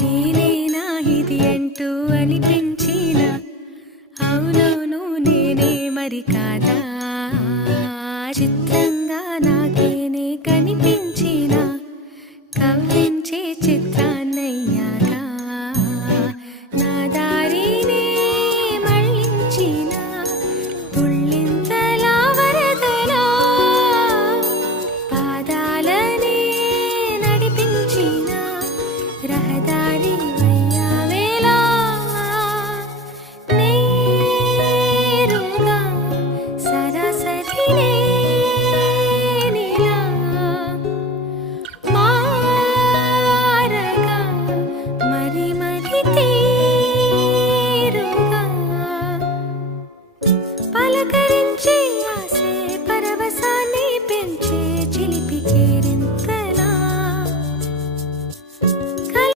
నేనేనా ఇది అంటూ అనిపించిన అవునవును నేనే మరి కాదా చిత్రంగా నాకేనే కనిపించిన కవ్వించే చిత్రాన్నయ్యాగా నా దారినే మళ్ళించిన తుళ్ళింతలా వరదలా పాదాలనే నడిపించిన రహదారి